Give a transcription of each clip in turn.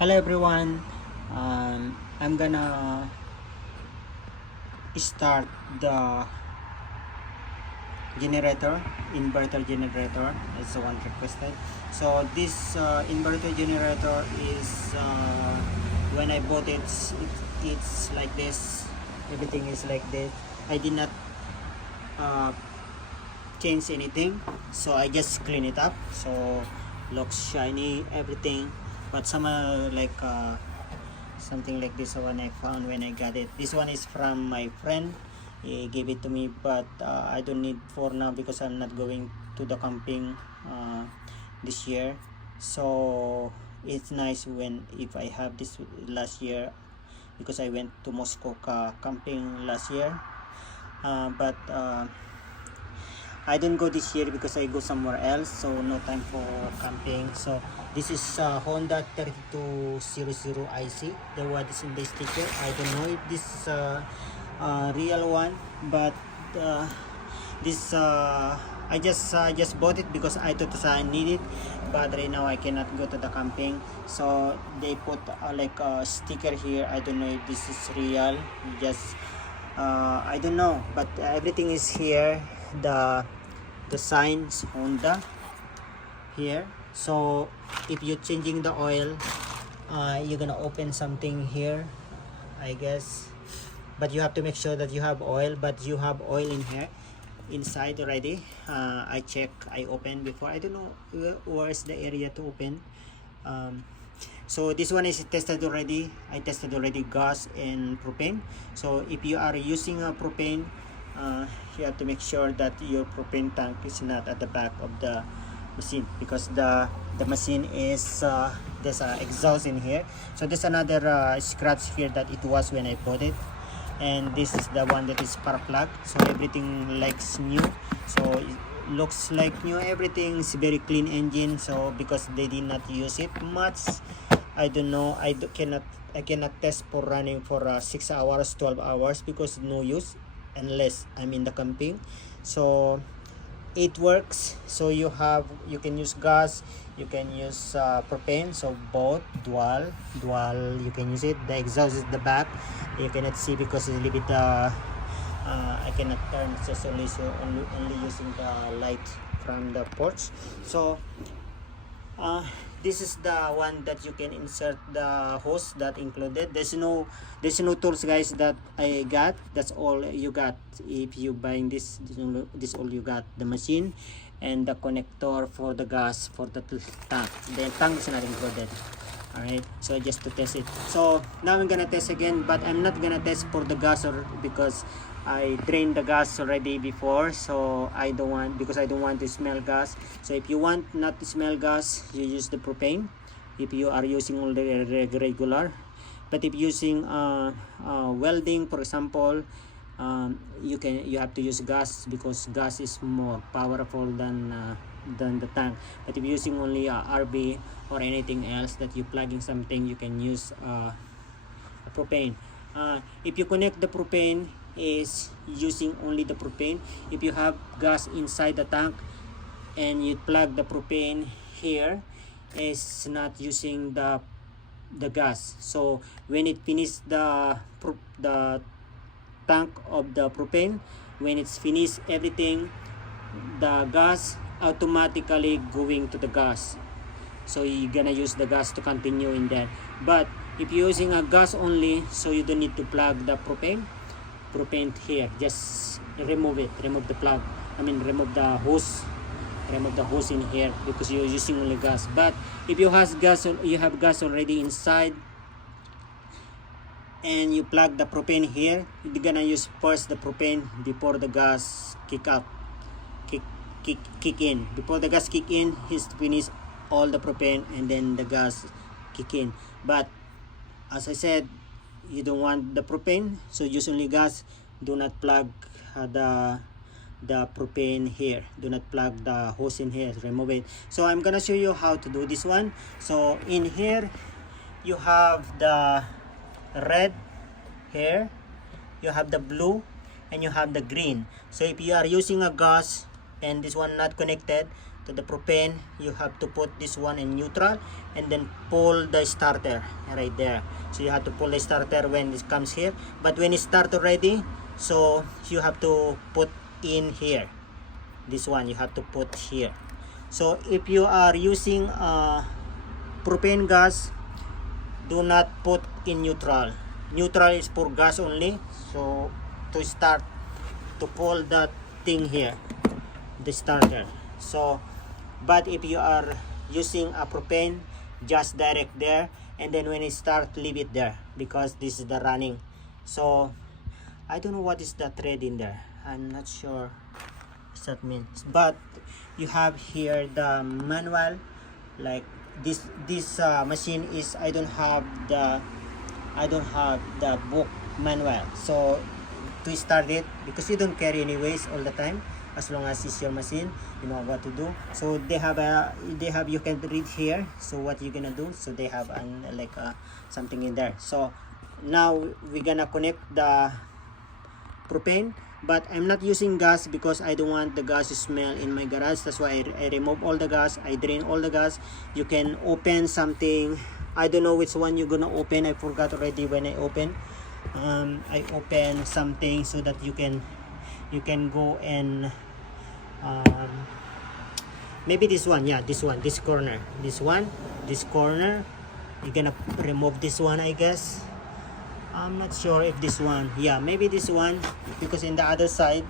Hello everyone. I'm gonna start the generator, inverter generator, as the one requested. So this inverter generator is when I bought it, it's like this. Everything is like this. I did not uh, change anything, so I just clean it up. So looks shiny, everything. But some something like this one I found when I got it. This one is from my friend. He gave it to me, but I don't need for now because I'm not going to the camping this year. So it's nice when if I have this last year because I went to Moscow camping last year. But I don't go this year because I go somewhere else, so no time for camping. So this is Honda 3200 IC. The what is in the sticker. I don't know if this is real one, but this I just bought it because I thought I need it. But right now I cannot go to the camping, so they put like a sticker here. I don't know if this is real. Just I don't know, but everything is here. The signs Honda here. So if you're changing the oil, you're gonna open something here, I guess, but you have to make sure that you have oil. But you have oil in here inside already. I check, I open before. I don't know where's the area to open. So this one is tested already. I tested already gas and propane. So if you are using a propane, you have to make sure that your propane tank is not at the back of the machine, because the machine is there's a exhaust in here. So there's another scratch here that it was when I bought it, and this is the one that is spark plug. So everything likes new, so it looks like new. Everything is very clean engine. So because they did not use it much, I don't know. I cannot test for running for 6 hours, 12 hours, because no use unless I'm in the camping. So it works. So you can use gas, you can use propane. So both dual you can use it. The exhaust is the back. You cannot see because it's a little bit I cannot turn. It's just only using the light from the porch. So this is the one that you can insert the hose that included. There's no tools, guys, that I got. That's all you got if you buying this all you got. The machine and the connector for the gas for the tank. The tank is not included. Alright, so just to test it. So now I'm gonna test again, but I'm not gonna test for the gas, or because I drained the gas already before. So I don't want, because I don't want to smell gas. So if you want not to smell gas, you use the propane if you are using all the regular. But if using welding, for example, you have to use gas, because gas is more powerful than the tank. But if using only RV or anything else that you plugging something, you can use propane. If you connect the propane, is using only the propane. If you have gas inside the tank and you plug the propane here, is not using the gas. So when it finishes the tank of the propane, when it's finished everything, the gas automatically going to the gas. So you're gonna use the gas to continue in there. But if you're using a gas only, so you don't need to plug the propane here. Just remove the plug. Remove the hose. Remove the hose in here because you're using only gas. But if you have gas already inside, and you plug the propane here, you're gonna use first the propane before the gas kick in. Before the gas kick in, he's finish all the propane, and then the gas kick in. But as I said, you don't want the propane, so use only gas. Do not plug the propane here. Do not plug the hose in here. Remove it. So I'm gonna show you how to do this one. So in here you have the red here, you have the blue, and you have the green. So if you are using a gas and this one not connected to to the propane, you have to put this one in neutral and then pull the starter right there. So you have to pull the starter when it comes here, but when it starts already, so you have to put in here. This one you have to put here. So if you are using propane gas, do not put in neutral. Neutral is for gas only. So to start, to pull that thing here, the starter. So but if you are using a propane, just direct there, and then when it starts, leave it there, because this is the running. So I don't know what is the thread in there, I'm not sure what that means, but you have here the manual. Like this machine is, I don't have the book manual. So to start it, because you don't carry anyways all the time, as long as it's your machine, you know what to do. So they have you can read here. So what you're gonna do, so they have something in there. So now we're gonna connect the propane, but I'm not using gas because I don't want the gas to smell in my garage. That's why I remove all the gas, I drain all the gas. You can open something, I don't know which one you're gonna open, I forgot already when I open. I open something so that you can go and maybe this one, yeah, this corner, this corner, you're gonna remove this one, I guess. I'm not sure if this one, yeah, maybe this one, because in the other side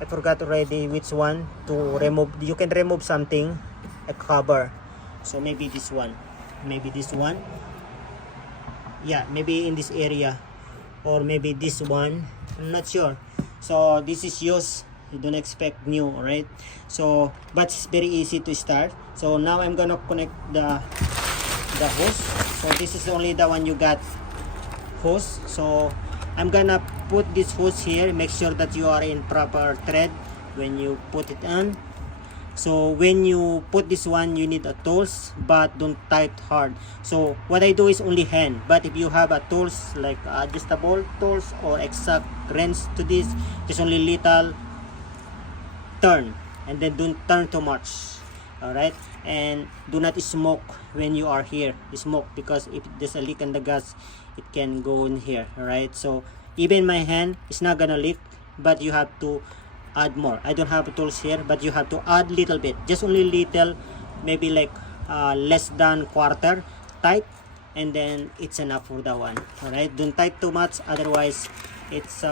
I forgot already which one to remove. You can remove something, a cover. So maybe this one, yeah, maybe in this area, or maybe this one, I'm not sure. So this is used, you don't expect new, alright? So but it's very easy to start. So now I'm gonna connect the hose. So this is only the one you got hose. So I'm gonna put this hose here, make sure that you are in proper thread when you put it on. So when you put this one, you need a tools, but don't tight hard. So what I do is only hand, but if you have a tools like adjustable tools or exact wrench to this, just only little turn, and then don't turn too much. Alright, and do not smoke when you are here. Smoke, because if there's a leak in the gas, it can go in here. Alright, so even my hand is not gonna leak, but you have to add more. I don't have tools here, but you have to add little bit, just only little, maybe like less than quarter tight, and then it's enough for that one. Alright, don't tight too much, otherwise it's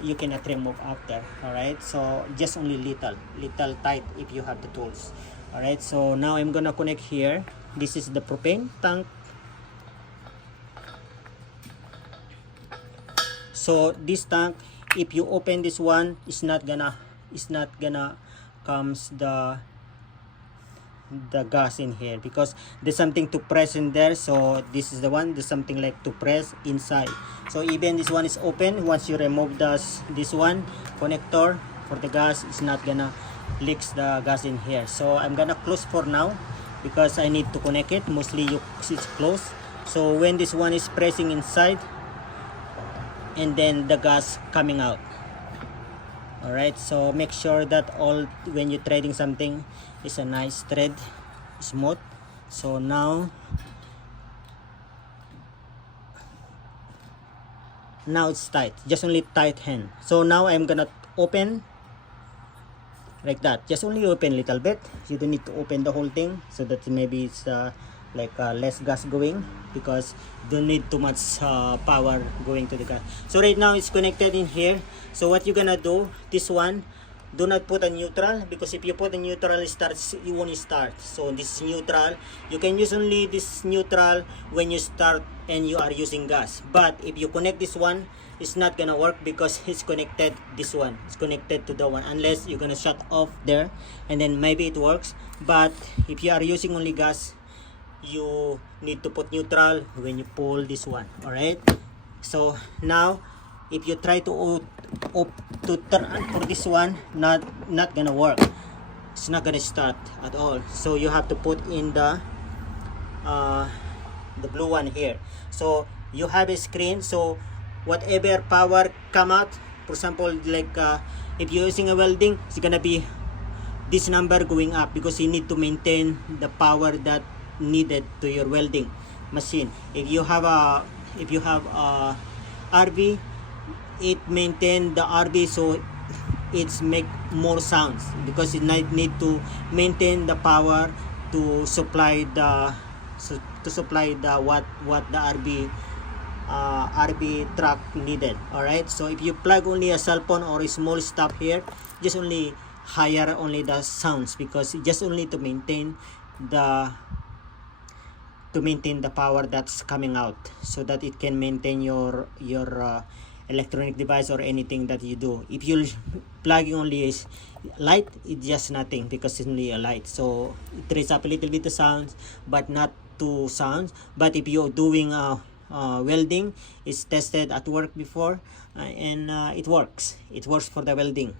you cannot remove after. Alright, so just only little tight if you have the tools. Alright, so now I'm gonna connect here. This is the propane tank. So this tank, if you open this one, it's not gonna comes the gas in here, because there's something to press in there. So this is the one, there's something like to press inside. So even this one is open, once you remove this one connector for the gas, it's not gonna leaks the gas in here. So I'm gonna close for now, because I need to connect it. Mostly it's closed. So when this one is pressing inside, and then the gas coming out. Alright, so make sure that all, when you're threading something, is a nice thread, smooth. So now it's tight, just only tight hand. So now I'm gonna open like that, just only open little bit. You don't need to open the whole thing, so that maybe it's less gas going, because don't need too much power going to the gas. So right now it's connected in here. So what you're gonna do, this one, do not put a neutral, because if you put a neutral, you won't start. So this is neutral. You can use only this neutral when you start and you are using gas. But if you connect this one, it's not gonna work, because it's connected, this one is connected to the one, unless you're gonna shut off there, and then maybe it works. But if you are using only gas, you need to put neutral when you pull this one. Alright, so now if you try to turn on for this one, not gonna work. It's not gonna start at all. So you have to put in the blue one here. So you have a screen, so whatever power come out, for example, like if you're using a welding, it's gonna be this number going up because you need to maintain the power that needed to your welding machine. If you have a RV, it maintain the RV, so it's make more sounds because it need to maintain the power to supply the what the RV truck needed. All right, so if you plug only a cell phone or a small stuff here, just only higher only the sounds because just only to maintain the power that's coming out so that it can maintain your electronic device or anything that you do. If you plugging only is light, it's just nothing because it's only a light, so it raise up a little bit the sounds but not too sounds. But if you're doing welding, it's tested at work before, and it works for the welding,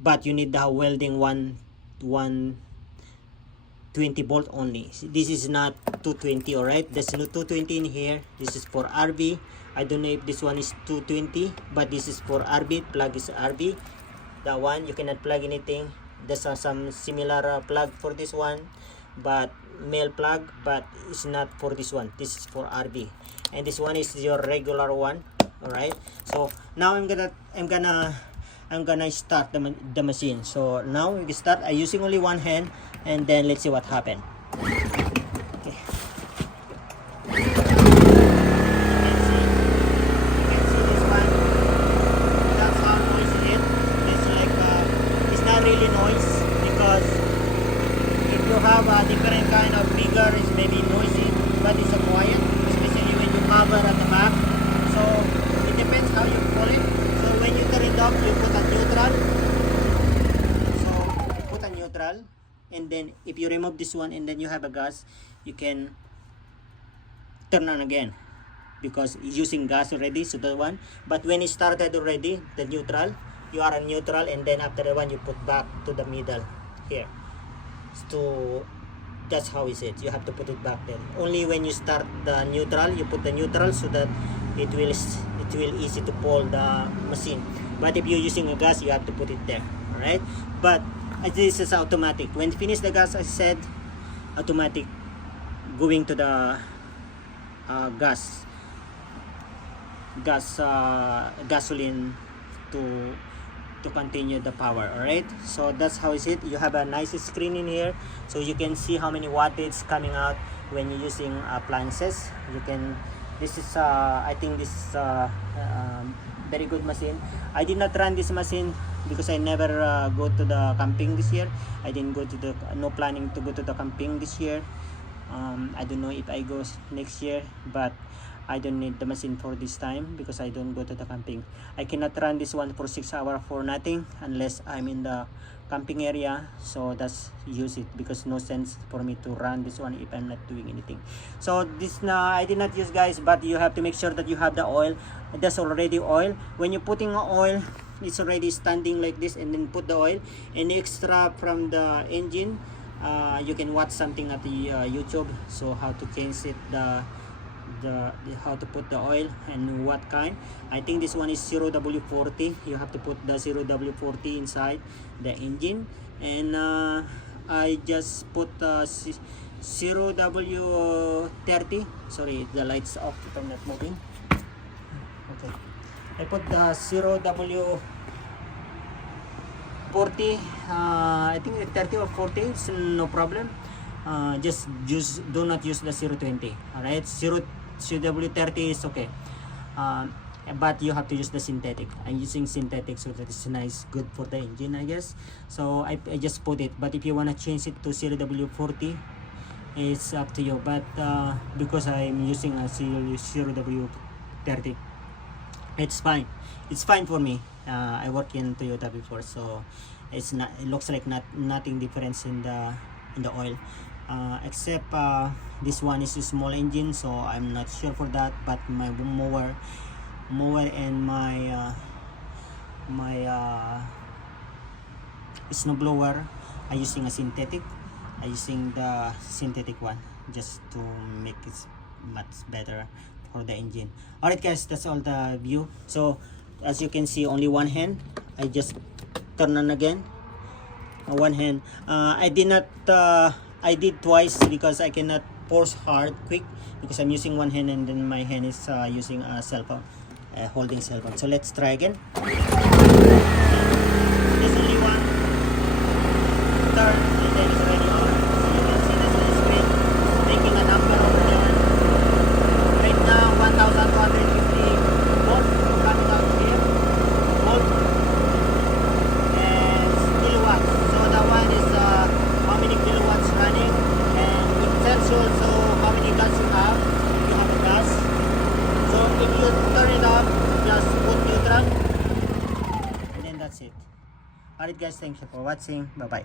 but you need the welding 120 volt only. This is not 220. all right, there's no 220 in here. This is for RV. I don't know if this one is 220, but this is for RV. Plug is RV. That one you cannot plug anything. There's some similar plug for this one, but male plug, but it's not for this one. This is for RV, and this one is your regular one. All right, so now I'm gonna start the machine. So now we start. I'm using only one hand, and then let's see what happened. Okay. Really noise because if you have a different kind of figure, it's maybe noisy, but it's a quiet, especially when you cover at the back. So it depends how you pull it. So when you turn it off, you put a neutral. So you put a neutral, and then if you remove this one and then you have a gas, you can turn on again because using gas already. So the one, but when it started already, the neutral, you are a neutral, and then after the one you put back to the middle here. So that's how is it. You have to put it back there. Only when you start the neutral, you put the neutral so that it will easy to pull the machine. But if you're using a gas, you have to put it there. All right. But this is automatic. When you finish the gas, I said automatic going to the gasoline to continue the power. All right, so that's how is it. You have a nice screen in here, so you can see how many wattage coming out when you're using appliances. You can, this is I think this is very good machine. I did not run this machine because I never go to the camping this year. I didn't go to the no planning to go to the camping this year. I don't know if I go next year, but I don't need the machine for this time because I don't go to the camping. I cannot run this one for 6 hours for nothing unless I'm in the camping area, so that's use it because no sense for me to run this one if I'm not doing anything. So this I did not use, guys, but you have to make sure that you have the oil. There's already oil. When you're putting oil, it's already standing like this, and then put the oil and extra from the engine. You can watch something at the YouTube, so how to change it, how to put the oil and what kind. I think this one is 0W40. You have to put the 0W40 inside the engine, and I just put 0W30. Sorry, the lights off if I'm not moving. Okay, I put the 0W40. I think 30 or 40, it's no problem. Just do not use the 020. All right, CW30 is okay, but you have to use the synthetic. I'm using synthetic, so that is nice, good for the engine, I guess. So I just put it, but if you want to change it to CW40, it's up to you. But because I'm using a 0W30, it's fine. It's fine for me. I work in Toyota before, so it's not, it looks like nothing difference in the oil, except this one is a small engine, so I'm not sure for that. But my mower and my snowblower, I'm using a synthetic. I'm using the synthetic one just to make it much better for the engine. Alright, guys, that's all the view. So as you can see, only one hand, I just turn on again. One hand. I did twice because I cannot force hard quick because I'm using one hand and then my hand is using a cell phone, holding cell phone. So let's try again. There's only one turn and then it's already on. So you can see this on the screen making a number over there. Right now 1250 volt coming out here. Volt. And kilowatts. So that one is how many kilowatts running, and it tells you also how many gas you have if you have a gas. So if you turn it off, just put neutral and then that's it. Alright guys, thank you for watching. Bye bye.